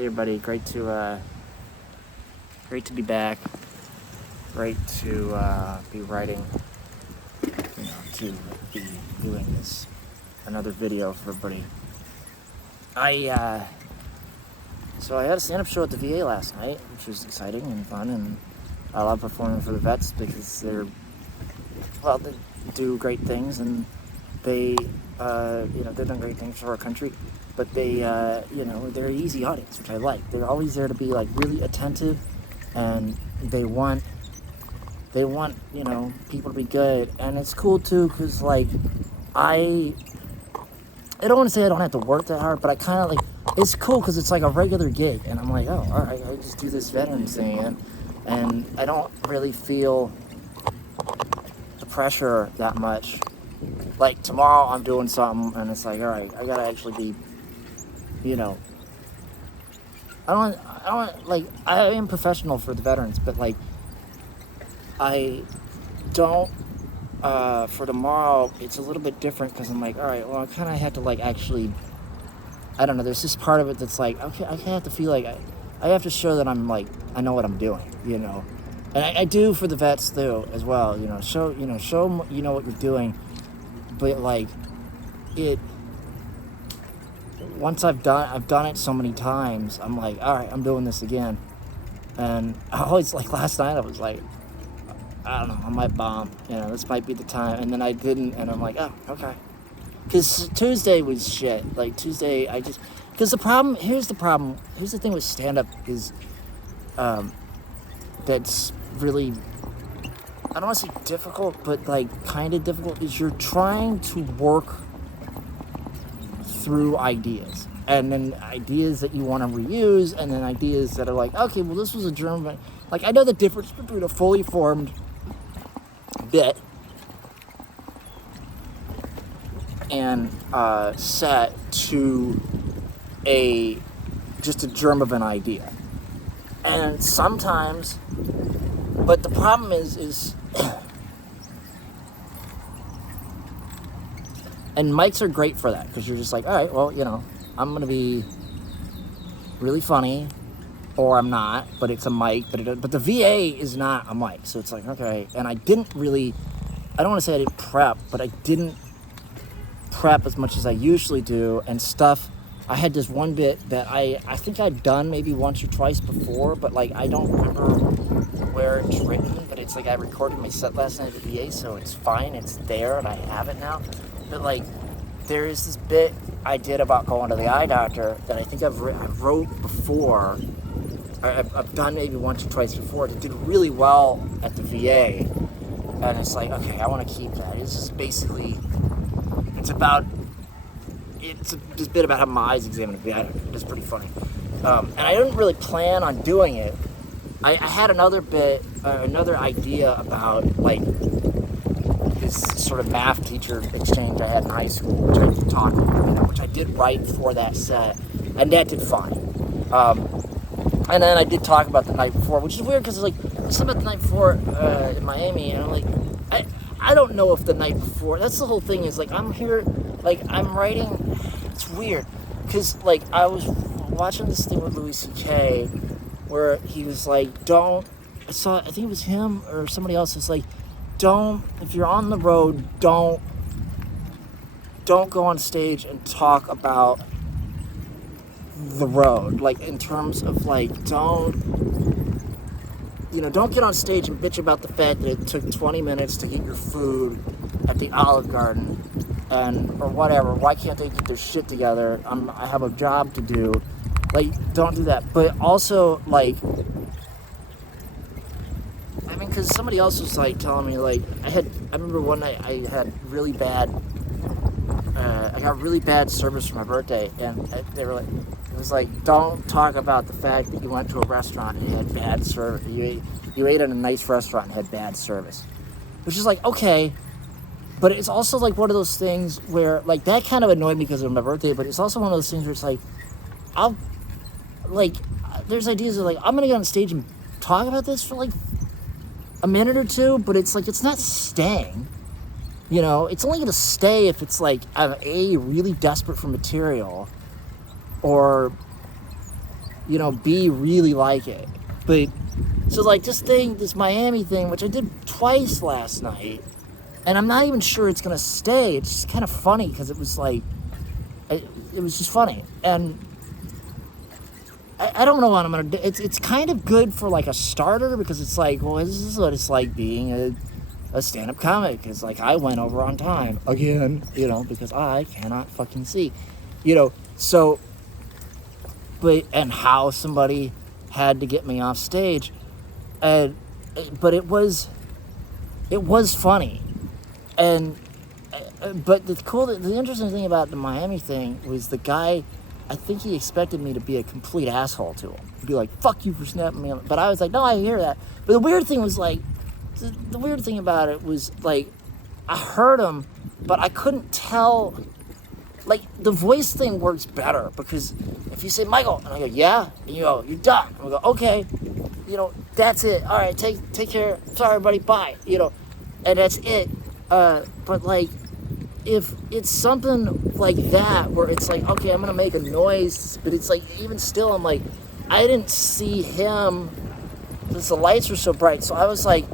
Hey everybody, great to be back. Great to be writing, to be doing this another video for everybody. So I had a stand-up show at the VA last night, which was exciting and fun, and I love performing for the vets because they do great things, and they've done great things for our country. But they're an easy audience, which I like. They're always there to be like really attentive, and they want people to be good. And it's cool too, because like I don't want to say I don't have to work that hard, but I kind of like, it's cool because it's like a regular gig, and I'm like, oh, all right, I just do this veterans thing, and I don't really feel the pressure that much. Like tomorrow I'm doing something, and it's like, all right, I gotta actually be, I am professional for the veterans, but like, I don't, for tomorrow, it's a little bit different because I'm like, all right, well, I kind of have to like actually, I don't know, there's this part of it that's like, okay, I have to feel like I have to show that I'm like, I know what I'm doing, and I do for the vets too, as well, show them, what you're doing, but like, once I've done it so many times, I'm like, all right, I'm doing this again. And I always, like last night, I was like, I don't know, I might bomb, this might be the time. And then I didn't, and I'm like, oh, okay. Because Tuesday was shit. Like Tuesday, because here's the thing with stand-up is, that's really, I don't want to say difficult, but like kind of difficult, is you're trying to work through ideas, and then ideas that you want to reuse, and then ideas that are like, okay, well, this was a German, like, I know the difference between a fully formed bit and set to just a germ of an idea, and sometimes, but the problem is and mics are great for that, because you're just like, all right, well, I'm going to be really funny, or I'm not, but it's a mic, but the VA is not a mic, so it's like, okay, and I don't want to say I didn't prep, but I didn't prep as much as I usually do, and stuff, I had this one bit that I think I've done maybe once or twice before, but like, I don't remember where it's written, but it's like, I recorded my set last night at the VA, so it's fine, it's there, and I have it now. But like, there is this bit I did about going to the eye doctor that I think I wrote before. I've done maybe once or twice before. It did really well at the VA, and it's like, okay, I want to keep that. It's just basically, it's this bit about how my eyes examined the eye doctor. It's pretty funny, and I didn't really plan on doing it. I had another bit, another idea about like this sort of math teacher exchange I had in high school, which I did talk about, which I did write for that set, and that did fine. And then I did talk about the night before, which is weird because like something about the night before in Miami, and I'm like, I don't know if the night before. That's the whole thing, is like, I'm here, like I'm writing. It's weird because like I was watching this thing with Louis C.K. where he was like, I think it was him or somebody else was like, if you're on the road, don't go on stage and talk about the road. Like, in terms of like, don't get on stage and bitch about the fact that it took 20 minutes to get your food at the Olive Garden, or whatever. Why can't they get their shit together? I have a job to do. Like, don't do that. But also, like, because somebody else was like telling me, like, I remember one night I had really bad, I got really bad service for my birthday, and they were like, it was like, don't talk about the fact that you went to a restaurant and you had bad service. You ate at a nice restaurant and had bad service, which is like, okay, but it's also like one of those things where like that kind of annoyed me because of my birthday, but it's also one of those things where it's like, there's ideas of like, I'm gonna get on stage and talk about this for like a minute or two, but it's like, it's not staying, it's only going to stay if it's like, I'm really desperate for material, or B, really like it. But, so like this Miami thing, which I did twice last night, and I'm not even sure it's going to stay. It's just kind of funny because it was like, it was just funny. And I don't know what I'm going to do. It's kind of good for like a starter because it's like, well, this is what it's like being a stand-up comic. It's like, I went over on time again, because I cannot fucking see, so, and how somebody had to get me off stage, but it was funny, and but the interesting thing about the Miami thing was the guy, I think he expected me to be a complete asshole to him, be like, fuck you for snapping me on. But I was like, no, I hear that. But the weird thing was like, the weird thing about it was like, I heard him, but I couldn't tell. Like, the voice thing works better because if you say, Michael, and I go, yeah, and you go, you're done. And I go, okay, that's it. All right, take care. Sorry, buddy, bye. And that's it. But like, if it's something like that where it's like, okay, I'm gonna make a noise, but it's like, even still, I'm like, I didn't see him because the lights were so bright. So I was like,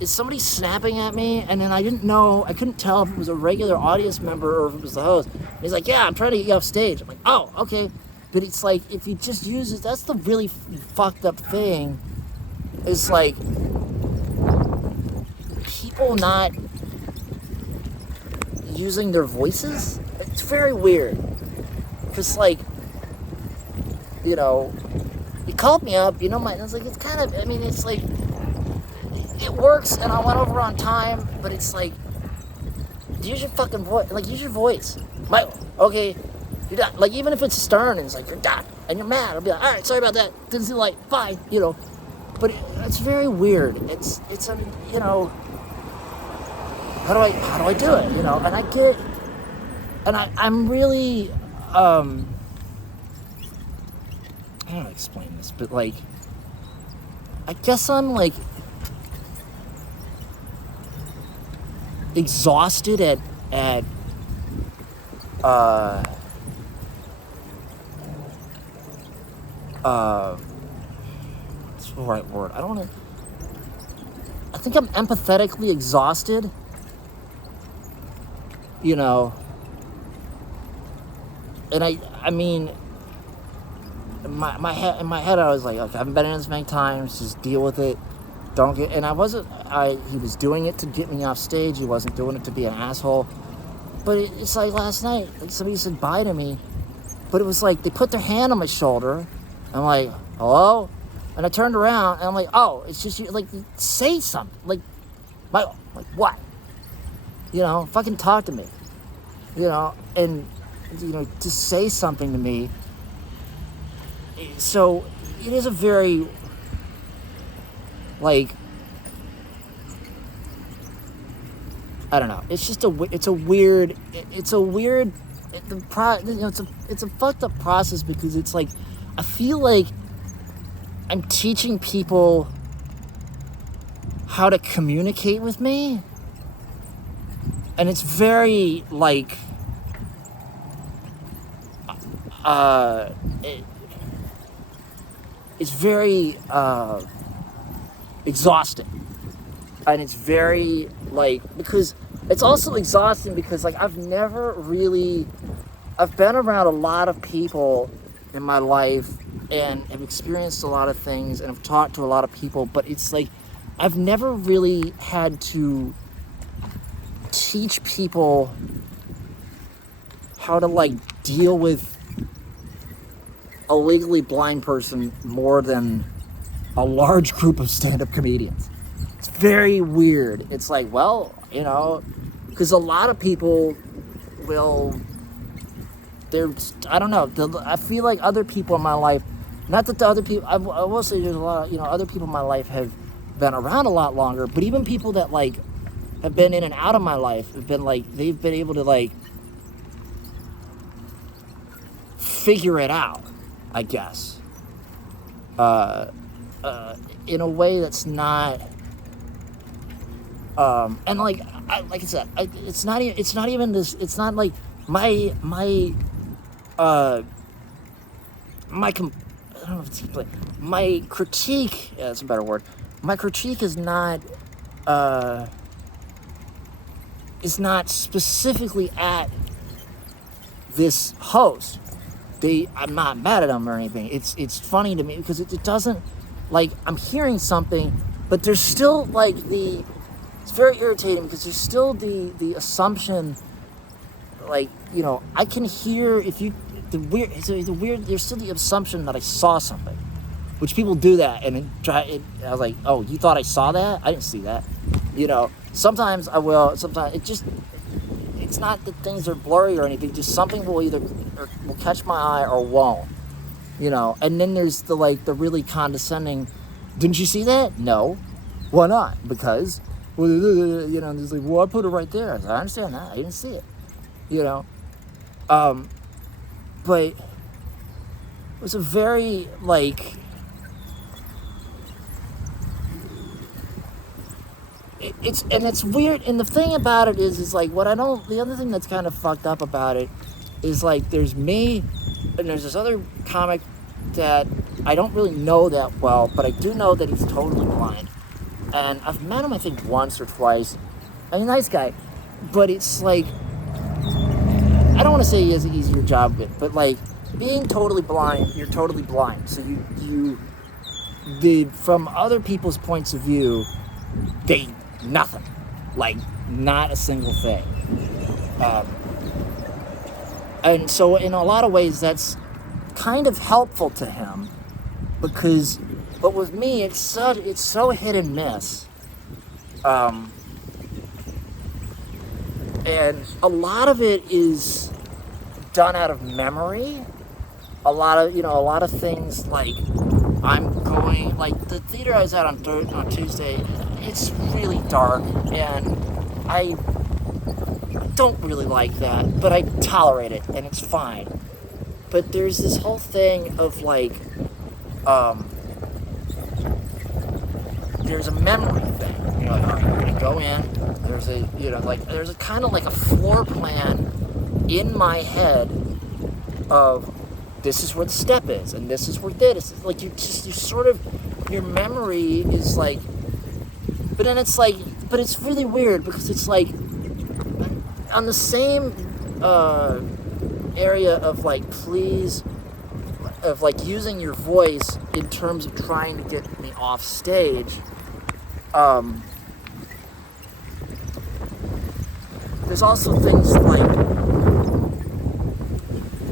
is somebody snapping at me? And then I couldn't tell if it was a regular audience member or if it was the host. And he's like, yeah, I'm trying to get you off stage. I'm like, oh, okay. But it's like, if you just use it, that's the really fucked up thing. It's like, people not using their voices. It's very weird. Because like, you called me up, I was like, it's kind of, it's like, it works, and I went over on time, but it's like, use your fucking voice. Like, use your voice. Michael, okay, you're done. Like, even if it's stern and it's like, you're done, and you're mad, I'll be like, all right, sorry about that. Didn't see the light, bye, But it's very weird. It's how do I do it, And I get, and I'm really, I don't know how to explain this, but like, I guess I'm like, exhausted at what's the right word? I think I'm empathetically exhausted, and I mean, in my head I was like, okay, I haven't been in this many times, just deal with it. Don't get, and he was doing it to get me off stage. He wasn't doing it to be an asshole. But it's like last night, like somebody said bye to me, but it was like they put their hand on my shoulder. I'm like, hello? And I turned around and I'm like, oh, it's just you. Like, say something. Like what? Fucking talk to me. And just say something to me. So it is a very, like, I don't know. It's just it's a weird, it's a fucked up process because it's like, I feel like I'm teaching people how to communicate with me, and it's very like, it's very exhausting, and it's very like, because it's also exhausting because like I've been around a lot of people in my life and have experienced a lot of things and have talked to a lot of people, but it's like I've never really had to teach people how to like deal with a legally blind person more than a large group of stand-up comedians. It's very weird. It's like, well, because a lot of people I don't know, I feel like other people in my life, not that the other people, I will say there's a lot of, other people in my life have been around a lot longer, but even people that like have been in and out of my life have been like, they've been able to like figure it out, I guess, in a way that's not, and like I said, it's not even this. It's not like I don't know if it's like, my critique, yeah, that's a better word. My critique is not specifically at this host. I'm not mad at them or anything. It's funny to me because it doesn't, like, I'm hearing something, but there's still like it's very irritating because there's still the assumption, like, you know, I can hear there's still the assumption that I saw something, which people do that, and I was like, oh, you thought I saw that? I didn't see that. You know, sometimes I will, sometimes it's not that things are blurry or anything, just something will will catch my eye or won't, you know. And then there's the really condescending, didn't you see that? No. Why not? Because, well, you know, there's like, well, I put it right there. I understand that. I didn't see it, you know. But it was a very, like, it's weird, and the thing about it is like, the other thing that's kind of fucked up about it is, like, there's me, and there's this other comic that I don't really know that well, but I do know that he's totally blind, and I've met him, I think, once or twice, and he's a nice guy, but it's like, I don't want to say he has an easier job with it, but, like, being totally blind, you're totally blind, so from other people's points of view, nothing, like, not a single thing, and so in a lot of ways that's kind of helpful to him, but with me it's so hit and miss, and a lot of it is done out of memory. A lot of things, like, I'm going, like, the theater I was at on Tuesday, it's really dark, and I don't really like that, but I tolerate it, and it's fine. But there's this whole thing of, like, there's a memory thing, you know, you're gonna go in, there's a kind of like a floor plan in my head of, this is where the step is, and this is where this is. Like, your memory is like, but then it's like, but it's really weird because it's like, on the same area of, like, using your voice in terms of trying to get me off stage, there's also things like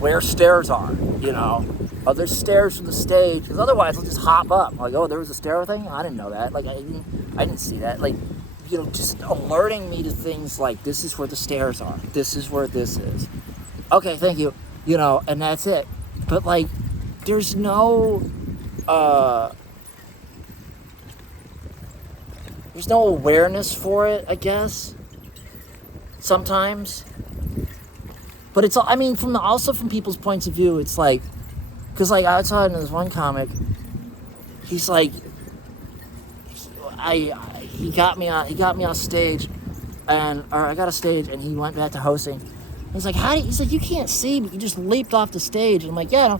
where stairs are, you know. Oh, there's stairs from the stage, because otherwise I'll just hop up. Like, oh, there was a stair thing? I didn't know that. Like, I didn't see that. Like, you know, just alerting me to things like, this is where the stairs are. This is where this is. Okay, thank you. You know, and that's it. But, like, there's no awareness for it, I guess. Sometimes. But it's, I mean, also from people's points of view, it's like, because, like, I saw it in this one comic, he's like, he got me off stage, or I got a stage, and he went back to hosting. He's like, he's like, you can't see, but you just leaped off the stage. And I'm like, yeah, no.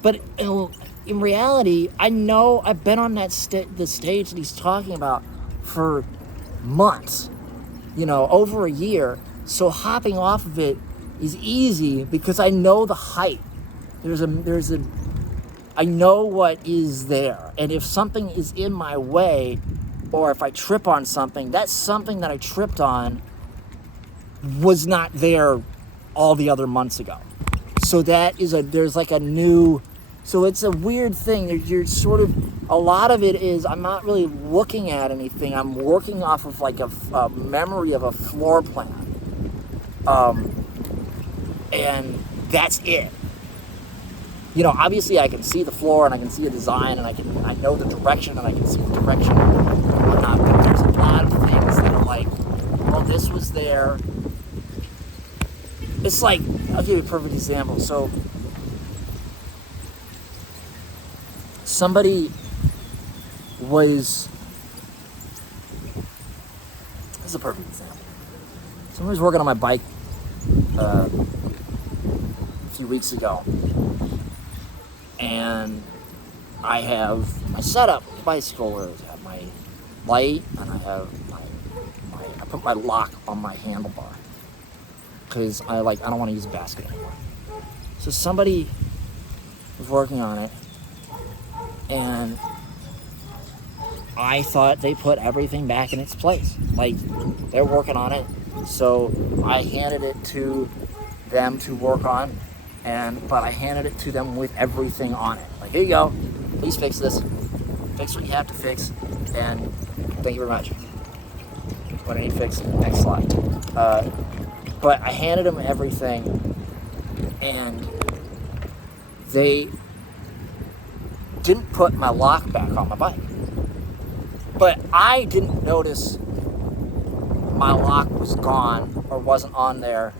But in reality, I know I've been on the stage that he's talking about for months, you know, over a year. So hopping off of it is easy because I know the height. I know what is there. And if something is in my way, or if I trip on something, that something that I tripped on was not there all the other months ago. So there's like a new, so it's a weird thing. You're sort of, a lot of it is, I'm not really looking at anything. I'm working off of like a memory of a floor plan. And that's it. You know, obviously I can see the floor and I can see a design and I know the direction and I can see the direction and whatnot, but there's a lot of things that are like, well, this was there. It's like, I'll give you a perfect example. So, this is a perfect example. Somebody was working on my bike a few weeks ago, and I have my setup bicycle where I have my light and I have I put my lock on my handlebar because I don't want to use a basket anymore. So somebody was working on it, and I thought they put everything back in its place. Like, they're working on it, so I handed it to them to work on, but I handed it to them with everything on it. Like, here you go, please fix this. Fix what you have to fix, and thank you very much. What I need fixed, next slide. But I handed them everything, and they didn't put my lock back on my bike. But I didn't notice my lock was gone or wasn't on there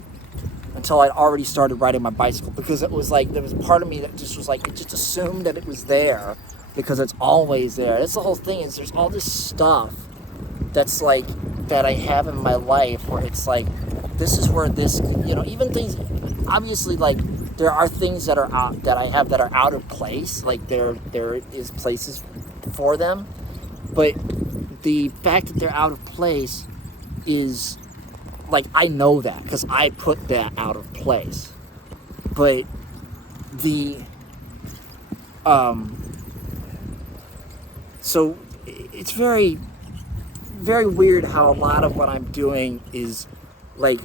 until I'd already started riding my bicycle, because it was like, there was part of me that just was like, it just assumed that it was there because it's always there. That's the whole thing, is there's all this stuff that's like, that I have in my life where it's like, this is where this, even things, obviously, like, there are things that are out, that I have that are out of place. Like, there is places for them, but the fact that they're out of place is, like, I know that because I put that out of place. But so it's very, very weird how a lot of what I'm doing is, like,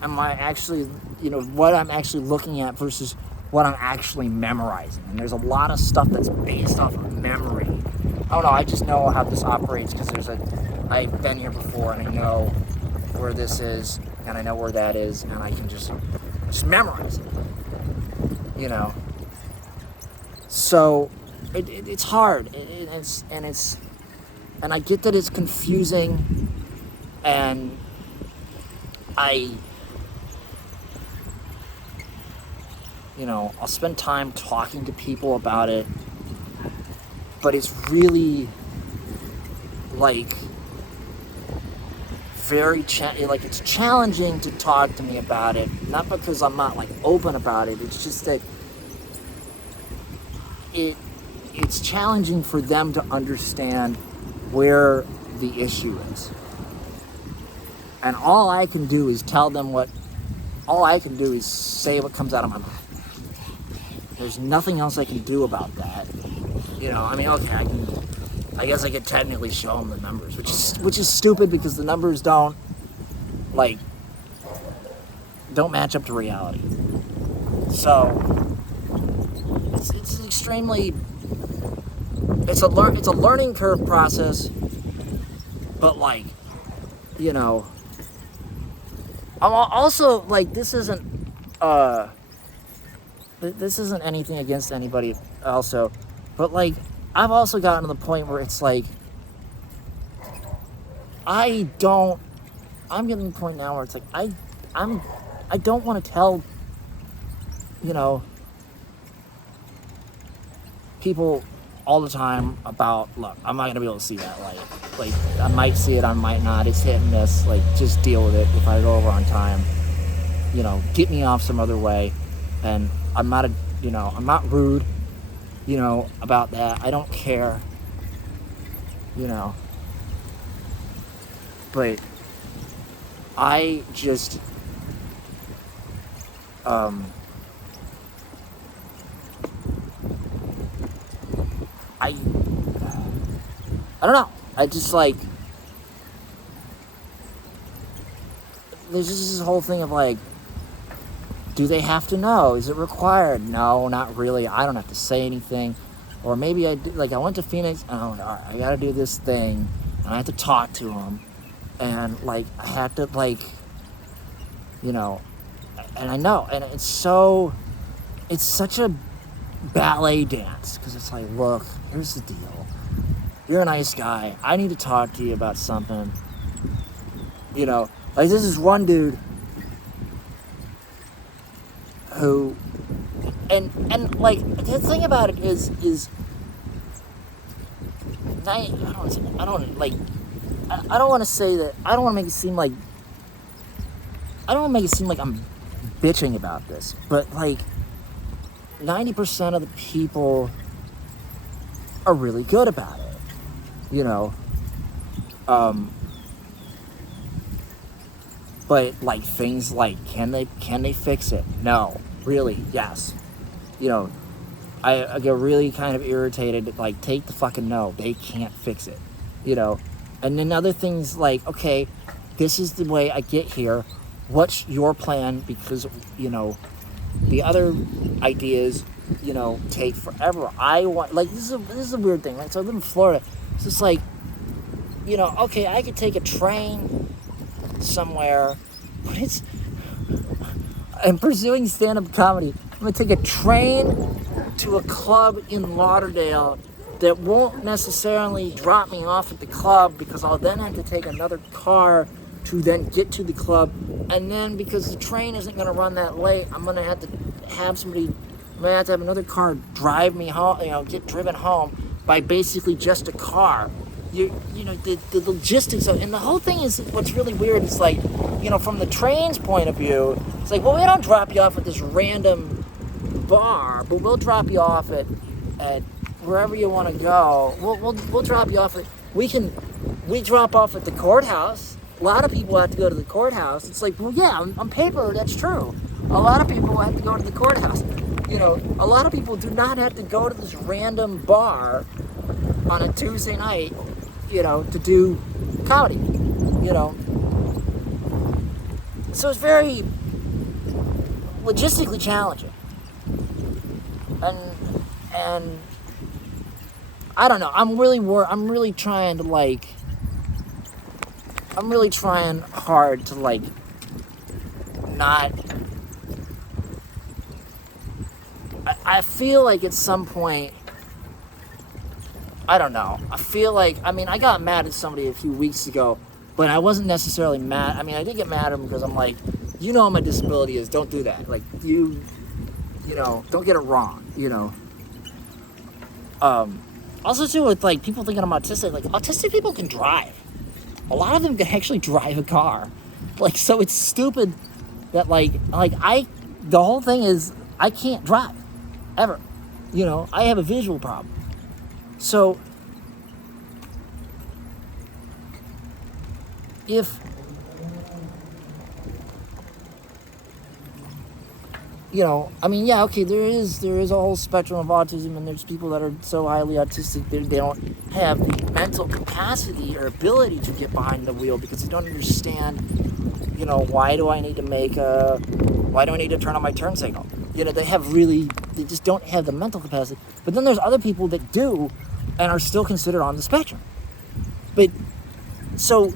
am I actually, what I'm actually looking at versus what I'm actually memorizing. And there's a lot of stuff that's based off of memory. I don't know, I just know how this operates because I've been here before, and I know where this is, and I know where that is, and I can just memorize it, So it's hard, and I get that it's confusing, and I'll spend time talking to people about it, but it's really, like, it's challenging to talk to me about it, not because I'm not, like, open about it, it's just that it's challenging for them to understand where the issue is. And all I can do is say what comes out of my mouth. There's nothing else I can do about that. Okay, I guess I could technically show them the numbers, which is stupid because the numbers don't match up to reality. So it's extremely, it's a learning curve process, but I'm also, this isn't anything against anybody also, but I've also gotten to the point where it's like, I'm getting to the point now where it's like, I don't want to tell, people all the time about, look, I'm not going to be able to see that light. I might see it, I might not. It's hit and miss. Just deal with it. If I go over on time, get me off some other way. And I'm not I'm not rude, about that. I don't care, but I just, I don't know. I just there's just this whole thing of do they have to know? Is it required? No, not really. I don't have to say anything. Or maybe I do, I went to Phoenix and I'm like, all right, I gotta do this thing, and I have to talk to them, and I have to and I know, and it's such a ballet dance, because it's look, here's the deal. You're a nice guy. I need to talk to you about something. This is one dude who, and the thing about it is I don't want to say that, I don't want to make it seem like I'm bitching about this, but 90% of the people are really good about it, you know. But like things like, can they fix it? No. Really? Yes. You know, I get really kind of irritated. Like, take the fucking no. They can't fix it. You know. And then other things like, okay, this is the way I get here. What's your plan? Because, you know, the other ideas, you know, take forever. I want, like, this is a weird thing. Like, so I live in Florida. It's just like, you know, okay, I could take a train somewhere, but I'm pursuing stand-up comedy. I'm gonna take a train to a club in Lauderdale that won't necessarily drop me off at the club, because I'll then have to take another car to then get to the club, and then because the train isn't gonna run that late, I'm gonna have to have another car drive me home, you know, get driven home by basically just a car. You know, the logistics of, and the whole thing is, what's really weird is, like, you know, from the train's point of view, it's like, well, we don't drop you off at this random bar, but we'll drop you off at wherever you want to go. We'll drop you off at, we drop off at the courthouse. A lot of people have to go to the courthouse. It's like, well, yeah, on paper, that's true. A lot of people have to go to the courthouse. You know, a lot of people do not have to go to this random bar on a Tuesday night, you know, to do comedy, you know. So it's very logistically challenging. And I don't know, I'm really trying hard to, like, not, I feel like at some point, I don't know. I feel like, I mean, I got mad at somebody a few weeks ago, but I wasn't necessarily mad. I mean, I did get mad at him because I'm like, you know what my disability is. Don't do that. Like, you know, don't get it wrong, you know. Also, too, with, like, people thinking I'm autistic, like, autistic people can drive. A lot of them can actually drive a car. Like, so it's stupid that, the whole thing is, I can't drive. Ever. You know, I have a visual problem. So, if, you know, I mean, yeah, okay, there is a whole spectrum of autism, and there's people that are so highly autistic that they don't have the mental capacity or ability to get behind the wheel because they don't understand, you know, why do I need to turn on my turn signal? You know, they just don't have the mental capacity. But then there's other people that do and are still considered on the spectrum. But, so,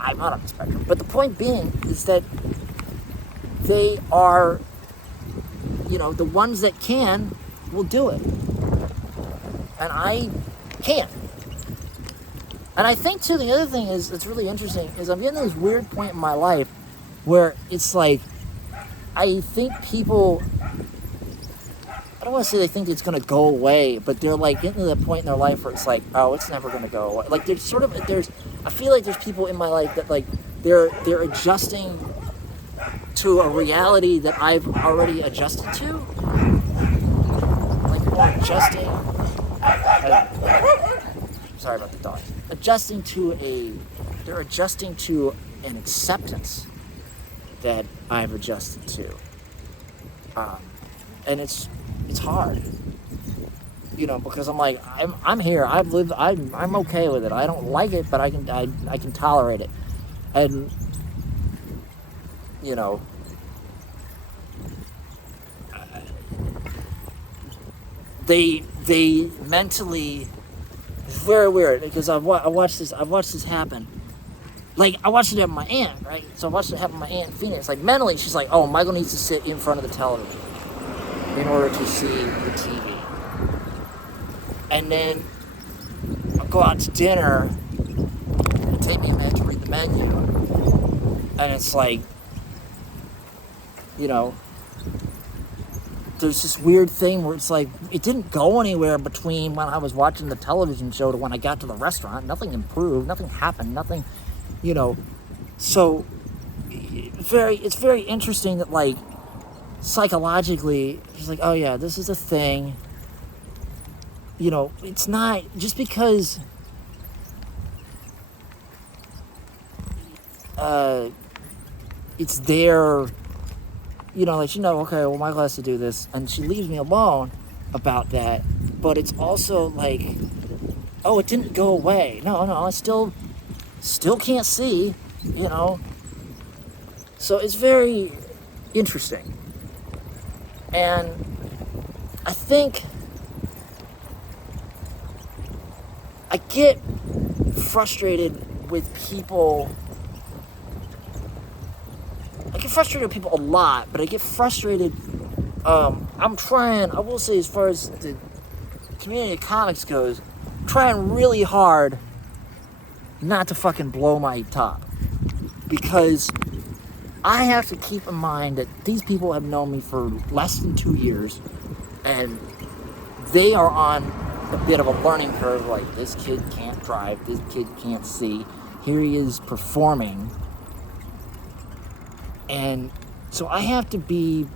I'm not on the spectrum. But the point being is that they are, you know, the ones that can will do it. And I can't. And I think, too, the other thing is, that's really interesting, is I'm getting to this weird point in my life where it's like, I think people, I don't want to say they think it's going to go away, but they're, like, getting to the point in their life where it's like, oh, it's never going to go away. Like, I feel like there's people in my life that, like, they're adjusting to a reality that I've already adjusted to. Like, more adjusting. Sorry about the dog. They're adjusting to an acceptance that I've adjusted to. And it's hard. You know, because I'm like, I'm here. I'm okay with it. I don't like it, but I can tolerate it. And, you know, they mentally, it's very weird, because I've watched this happen. Like, I watched it happen with my aunt, right? So I watched it happen with my aunt in Phoenix. Like, mentally, she's like, oh, Michael needs to sit in front of the television in order to see the TV. And then I'll go out to dinner, and take me a minute to read the menu. And it's like, you know, there's this weird thing where it's like, it didn't go anywhere between when I was watching the television show to when I got to the restaurant. Nothing improved, nothing happened, nothing, you know. So, it's very interesting that, like, psychologically, he's like, oh yeah, this is a thing you know, it's not just because it's there, you know, like, you know, okay, well, Michael has to do this, and she leaves me alone about that. But it's also like, oh, it didn't go away. No, I still can't see, you know. So it's very interesting. And I think I get frustrated with people. I get frustrated with people a lot, but I get frustrated. I'm trying, I will say, as far as the community of comics goes, I'm trying really hard not to fucking blow my top. Because I have to keep in mind that these people have known me for less than 2 years, and they are on a bit of a learning curve. Like, this kid can't drive, this kid can't see, here he is performing. And so I have to be,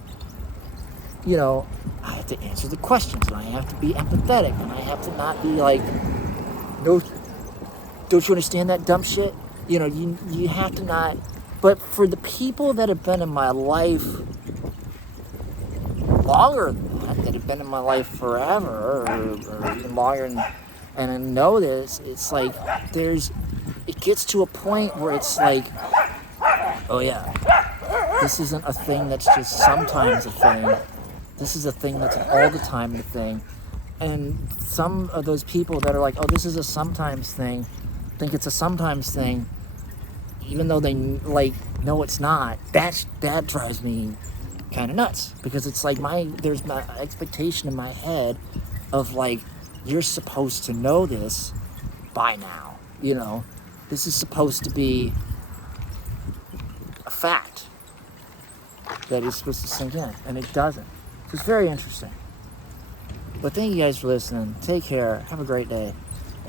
you know, I have to answer the questions, and I have to be empathetic, and I have to not be like, no, don't you understand that dumb shit? You know, you have to not. But for the people that have been in my life longer than that have been in my life forever, or even longer, and I know this, it's like, it gets to a point where it's like, oh yeah, this isn't a thing that's just sometimes a thing. This is a thing that's all the time a thing. And some of those people that are like, oh, this is a sometimes thing, think it's a sometimes thing, even though they, like, no, it's not. That drives me kind of nuts, because it's like there's my expectation in my head of, like, you're supposed to know this by now, you know. This is supposed to be a fact that is supposed to sink in, and it doesn't. So it's very interesting. But thank you guys for listening. Take care. Have a great day,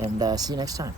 and see you next time.